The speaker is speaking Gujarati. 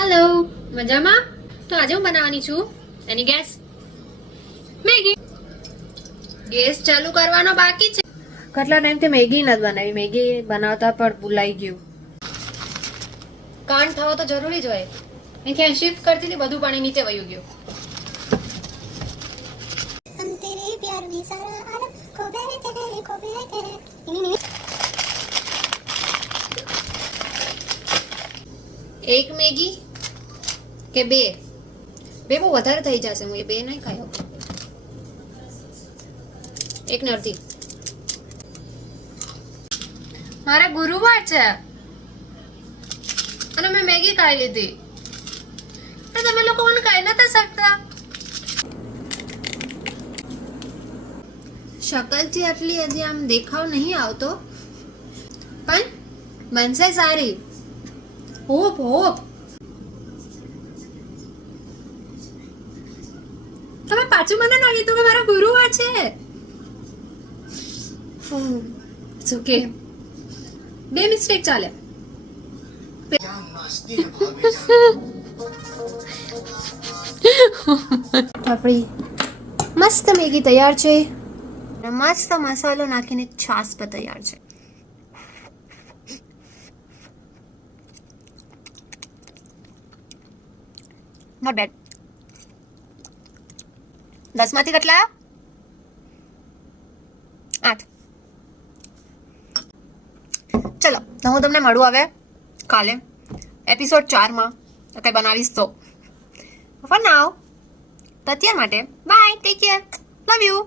હેલો, મજામાં? તો આજે હું બનાવવાની છું એની ગેસ મેગી. ગેસ ચાલુ કરવાનો બાકી છે. કેટલા ટાઈમથી મેગી નથી બનાવી. મેગી બનાવતા પણ ભૂલાઈ ગયું. કાંડ થવો તો જરૂરી જ હોય. અહીંથી શિફ્ટ કરતી હતી, બધું પાણી નીચે વયું ગયું. એક મેગી કે બે? બે બહુ વધારે થઈ જશે. હું એ બે નહીં ખાઈ શકું. એક ને અડધી. મારે ગુરુવાર છે અને મેં મેગી ખાઈ લીધી. તમે લોકો મને ખાઈ નથી શકતા. શકલથી આટલી હજી આમ દેખાવ નહીં આવતો, પણ બનશે સારી. Hope hope. તમે પાછું મને ના કીધું કે મારા ગુરુવાર છે. It's okay. બે મિસ્ટેક ચાલે. આપણી મસ્ત મેગી તૈયાર છે. મસ્ત મસાલો નાખીને છાશ પર તૈયાર છે. Not bad. 10 માંથી કેટલા? 8. ચલો, તો હું તમને મળું હવે કાલે એપિસોડ 4 માં. કઈ બનાવીશ તો. ફોર નાઉ, અત્યાર માટે bye, take care, love you.